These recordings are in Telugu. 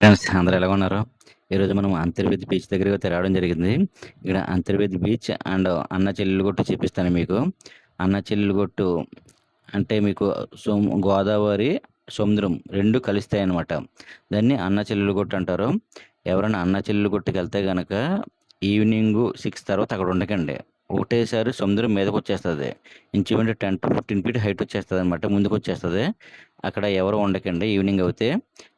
ఫ్రెండ్స్ అందరూ ఎలాగ ఉన్నారు? ఈరోజు మనం అంతర్వేది బీచ్ దగ్గరికి రావడం జరిగింది. ఇక్కడ అంతర్వేది బీచ్ అండ్ అన్న చెల్లెలు గొట్టు చూపిస్తాను మీకు. అన్న చెల్లెలు గొట్టు అంటే మీకు గోదావరి, సముద్రం 2 కలుస్తాయన్నమాట. దాన్ని అన్న చెల్లెలు గొట్టు అంటారు. ఎవరైనా అన్న చెల్లెలు గొట్టుకెళ్తే గనక ఈవినింగు 6 తర్వాత అక్కడ ఉండకండి. ఒకటేసారి సముద్రం మీదకొచ్చేస్తది. ఇంచుమించు 10-15 ఫీట్ హైట్ వచ్చేస్తదనమాట. ముందుకొచ్చేస్తది. అక్కడ ఎవరు ఉండకండి ఈవినింగ్ అవుతే.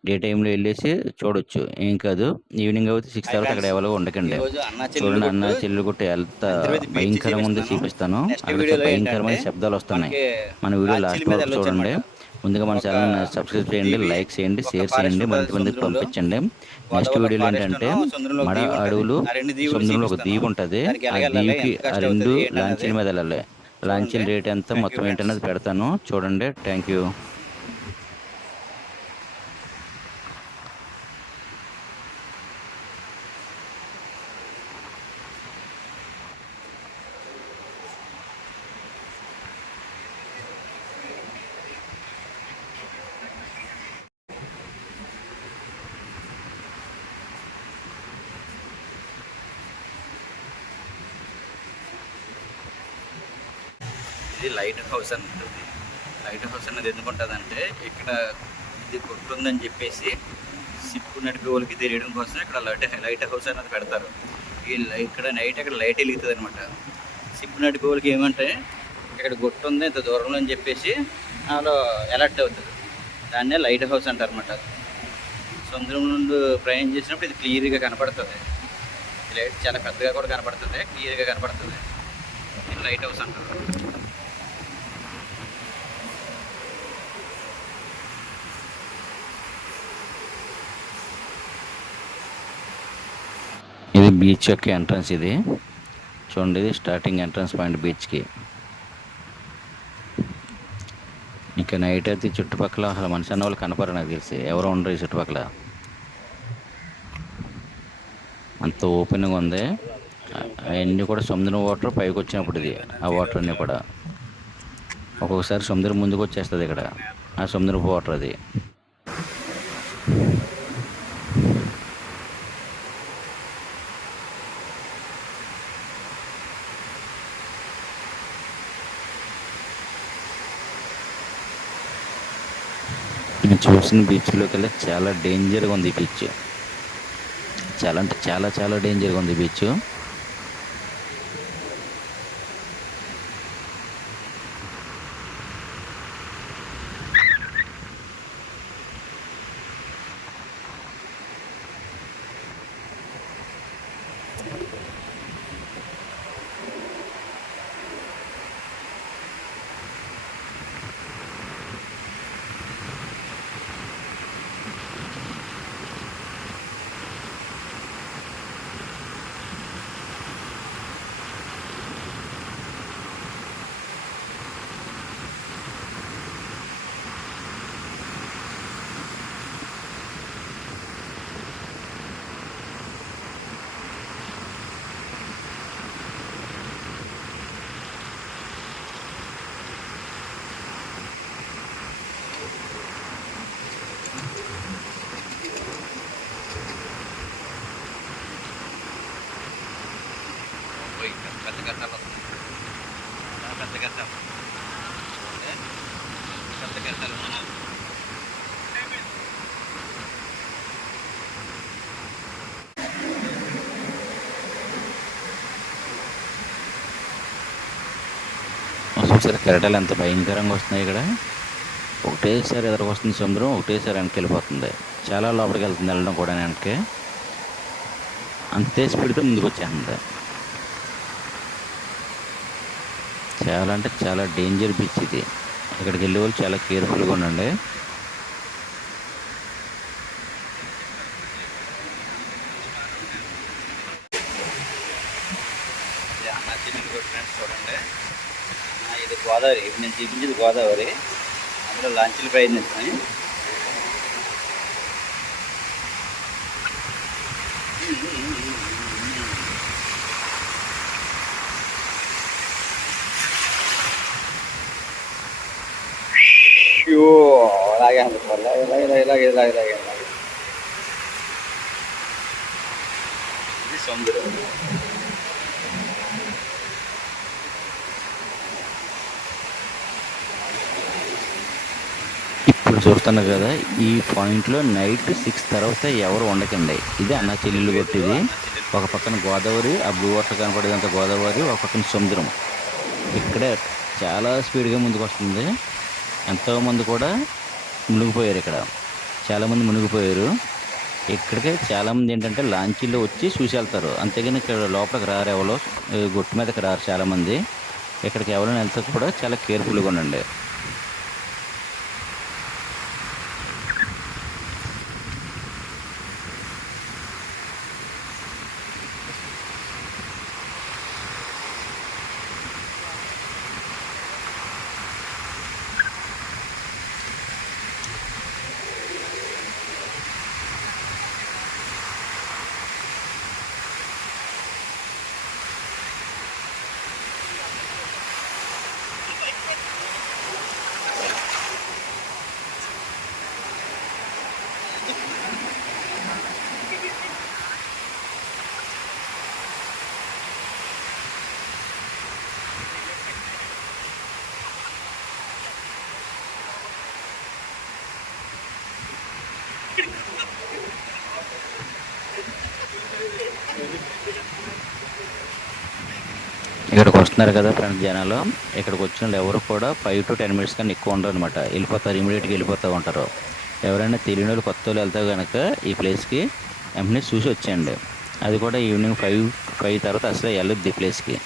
డే టైమ్‌లో ఎళ్ళేసి చూడొచ్చు. ఏం కాదు. ఈవినింగ్ అవుతే 6 హాయ్ తర్వాత అక్కడ ఫ్రెండ్స్, ఎవరు ఉండకండి. ఈరోజు అన్నా చెల్లెలు చూడండి అన్న కొట్టు చెల్లెలు కొట్టు ఎంత అంతర్వేది బీచ్ భయంకరంగా ఉందో చూపిస్తున్నాను. చూపిస్తాను. నెక్స్ట్ అక్కడ వీడియోలో ఏంటంటే భయంకరమైన శబ్దాలొస్తున్నాయి. మనకి మన వీడియో లాంచీల లాస్ట్ మీద వరకు వెళ్ళొచ్చు చూడండి. అనమాట. ముందుగా మన ఒక ఛానెల్‌ని సబ్స్క్రైబ్ చేయండి, దీవి లైక్ చేయండి, ఒక షేర్ ఫారెస్ట్ చేయండి, ఉంటుంది మందికి సముద్రంలో. పంపించండి. నెక్స్ట్ గోదావరిలో వీడియోలో ఫారెస్ట్ ఏంటంటే సముద్రంలో ఒక మడ దీవి ఉంటుంది. అడవులు, ఆ రెండు దీవులు సముద్రంలో ఒక చూపిస్తాను. దీవి ఉంటది. దానికి ఆ ఎలాగెళ్ళాలి, దీవికి ఎంత ఆ ఖర్చు 2 అవుతుంది ఏంటన్నది లాంచీల మీద ఎళ్ళాలి. చూడండి. లాంచీల రేట్ ఎంత థ్యాంక్ యూ మొత్తం ఫ్రెండ్స్. ఏంటన్నది పెడతాను. చూడండి. Thank you. ఇది లైట్ హౌస్ అని ఉంటుంది. లైట్ హౌస్ అనేది ఎందుకు ఉంటుందంటే ఇక్కడ ఇది కొట్టుందని చెప్పేసి షిప్ నడిపే వాళ్ళకి తెలియడం కోసం ఇక్కడ లైట్ హౌస్ అనేది పెడతారు. ఇక్కడ నైట్ అక్కడ లైట్ వెలుగుతుంది అనమాట. షిప్ నడిపే వాళ్ళకి ఏమంటే ఇక్కడ గుట్ట ఉంది ఇంత దూరంలో అని చెప్పేసి అలా అలర్ట్ అవుతుంది. దాన్నే లైట్ హౌస్ అంటారు అనమాట. సముద్రం నుండి ప్రయాణం చేసినప్పుడు ఇది క్లియర్గా కనపడుతుంది. ఈ లైట్ చాలా పెద్దగా కూడా కనపడుతుంది, క్లియర్గా కనపడుతుంది. ఇది లైట్ హౌస్ అంటారు. ఇది బీచ్ యొక్క ఎంట్రన్స్ ఇది. చూడండి ఇది స్టార్టింగ్ ఎంట్రన్స్ పాయింట్ బీచ్‌కి. ఇక నైట్ అయితే చుట్టుపక్కల అసలు మనిషి అన్నవాళ్ళు కనపడరు నాకు తెలిసి. ఎవరు ఉండరు ఈ చుట్టుపక్కల. అంత ఓపెన్‌గా ఉంది. అవన్నీ కూడా సముద్రం వాటర్ పైకొచ్చినప్పుడు ఇది. ఆ వాటర్ అన్నీ కూడా. ఒక్కొక్కసారి సముద్రం ముందుకొచ్చేస్తది ఇక్కడ. ఆ సముద్రపు వాటర్ అది. నేను చూసిన బీచ్‌లోకెల్లా చాలా డేంజర్‌గా ఉంది ఈ బీచ్. చాలా అంటే చాలా చాలా డేంజర్‌గా ఉంది ఈ బీచ్. పెద్ద గట్టాలు వస్తాయి. పెద్ద గట్టాలు పెద్ద గట్టాలు చూసారా కెరటాలు ఎంత భయంకరంగా వస్తున్నాయి ఇక్కడ. ఒకటేసారి ఎదురుకొస్తుంది సముద్రం, ఒకటేసారి వెనక్కెళ్ళిపోతుంది. చాలా లోపలికి వెళ్తుంది వెళ్ళడం కూడా వెనక్కి. అంతే స్పీడ్‌తో ముందుకొచ్చేస్తుంది. చాలా అంటే చాలా డేంజర్ బీచ్ ఇది. ఇక్కడికి వెళ్ళే వాళ్ళు చాలా కేర్‌ఫుల్‌గా ఉండండి. ఇది అన్నా చెల్లెలు కొట్టు ఫ్రెండ్స్ చూడండి. ఇది గోదావరి. ఇప్పుడు నేను చూపించేది గోదావరి. అందులో లాంచీలు ప్రయత్నిస్తున్నాయి. అలాగే ఇలాగే ఇలాగే ఇలాగే ఇలాగే ఇలాగే ఇది సముద్రం. ఇప్పుడు చూస్తున్నారు కదా, ఈ పాయింట్లో నైట్ 6 తర్వాత ఎవరు ఉండకండి. ఇది అన్న చెల్లెళ్ళు కొట్టిది. ఒక పక్కన గోదావరి, ఆ బ్లూ వాటర్ కనపడేదంతా గోదావరి, ఒక పక్కన సముద్రం. ఇక్కడే చాలా స్పీడ్గా ముందుకు వస్తుంది. ఎంతోమంది కూడా మునిగిపోయారు ఇక్కడ. చాలామంది మునిగిపోయారు. ఇక్కడికే చాలామంది ఏంటంటే లాంచీలో వచ్చి చూసి వెళ్తారు. అంతేగాని ఇక్కడ లోపలికి రారు ఎవరో, గుట్టు మీదకి రారు చాలామంది. ఇక్కడికి ఎవరైనా వెళ్తే కూడా చాలా కేర్ఫుల్గా ఉండండి. ఇక్కడికి వస్తున్నారు కదా ఫ్రెండ్స్ జనాలు. ఇక్కడికి వచ్చిన వాళ్ళు ఎవరు కూడా 5 to 10 minutes కన్నా ఎక్కువ ఉండరు అనమాట. వెళ్ళిపోతారు, ఇమీడియట్గా వెళ్ళిపోతూ ఉంటారు. ఎవరైనా తెలియని వాళ్ళు, కొత్త వాళ్ళు వెళ్తే కనుక ఈ ప్లేస్కి వెంటనే చూసి వచ్చేయండి. అది కూడా ఈవినింగ్ 5 తర్వాత అసలు వెళ్ళొద్దు ఈ ప్లేస్కి.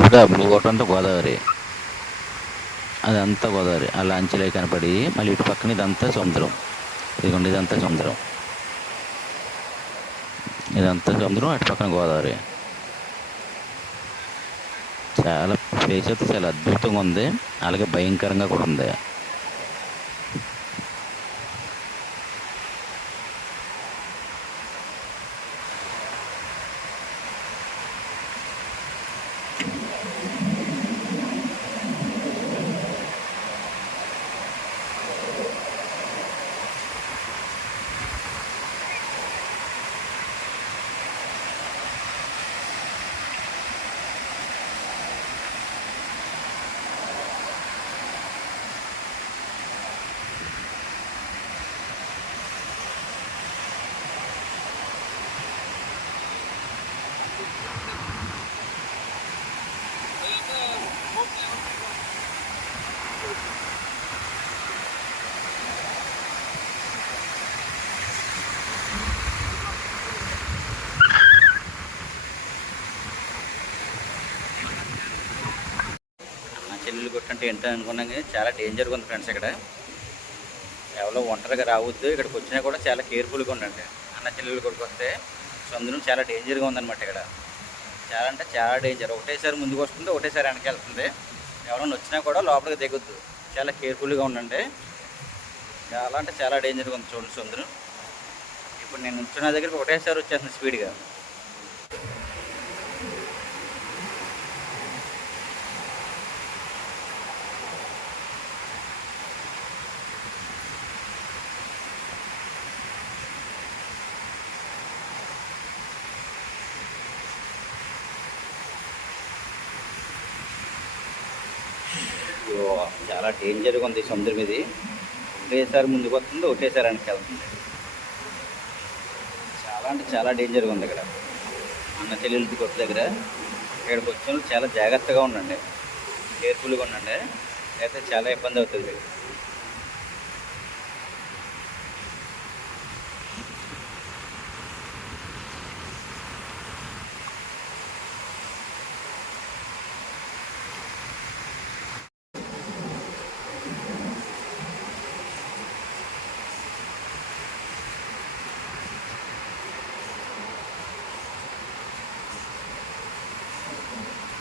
ఇప్పుడు ఆ బ్లూ వాటర్ అంతా గోదావరి, అదంతా గోదావరి. ఆ లాంచీలో కనపడి మళ్ళీ ఇటు పక్కన ఇదంతా సముద్రం. ఇదిగోండి, ఇదంతా సముద్రం, ఇదంతా సముద్రం, అటు పక్కన గోదావరి. చాలా ప్లేస్ అయితే చాలా అద్భుతంగా ఉంది, అలాగే భయంకరంగా కూడా ఉంది. చెల్లెలు కొట్టంటే ఏంటో అనుకున్నాం కానీ చాలా డేంజర్గా ఉంది ఫ్రెండ్స్. ఇక్కడ ఎవరో ఒంటరిగా రావద్దు. ఇక్కడికి వచ్చినా కూడా చాలా కేర్ఫుల్గా ఉండండి. అన్న చెల్లెలు కొట్టుకొస్తే సముద్రం చాలా డేంజర్గా ఉందన్నమాట. ఇక్కడ చాలా అంటే చాలా డేంజర్. ఒకటేసారి ముందుకు వస్తుంది, ఒకటేసారి వెనక్కి వెళ్తుంది. ఎవరైనా వచ్చినా కూడా లోపలికి దిగొద్దు. చాలా కేర్ఫుల్గా ఉండండి. చాలా అంటే చాలా డేంజర్గా ఉంది చూడండి సముద్రం. ఇప్పుడు నేను ఉంచున్న దగ్గరికి ఒకటేసారి వచ్చేస్తుంది స్పీడ్గా. అయ్యో! చాలా డేంజర్‌గా ఉంది సముద్రం ఇది. ఒకటేసారి ముందుకు వస్తుంది, ఒకటేసారి వెనక్కి వెళ్తుంది. చాలా అంటే చాలా డేంజర్‌గా ఉంది ఇక్కడ. అన్న చెల్లెలి కొట్టు దగ్గర. ఇక్కడికి వచ్చినప్పుడు చాలా జాగ్రత్తగా ఉండండి. కేర్‌ఫుల్‌గా ఉండండి. లేకపోతే చాలా ఇబ్బంది అవుతుంది మీకు.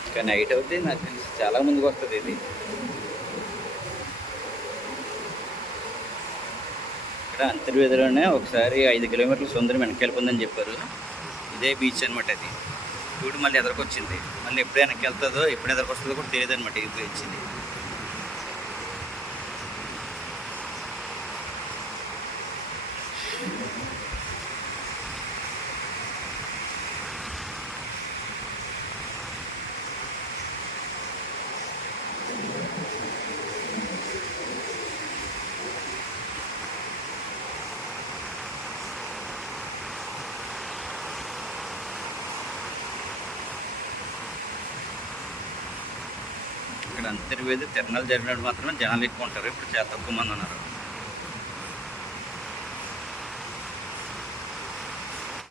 ఇంకా నైట్ అవుతే నాకు తెలిసి చాలా ముందుకు వస్తుంది ఇది. ఇక్కడ అంతర్వేదిలోనే ఒకసారి 5 కిలోమీటర్ల సముద్రం వెనక్కి వెళ్ళిపోతుందని చెప్పారు. ఇదే బీచ్ అనమాట అది. చూడు మళ్ళీ ఎదరికొచ్చింది. మళ్ళీ ఎప్పుడు వెనక్కి వెళ్తుందో ఎప్పుడు ఎదరికొస్తుందో కూడా తెలియదు అనమాట ఈ బీచ్ ఇది. ఇక్కడ అంతర్వేది తిరణాలు జరిగినప్పుడు మాత్రమే జనాలు ఎక్కువ ఉంటారు. ఇప్పుడు చాలా తక్కువ మంది ఉన్నారు.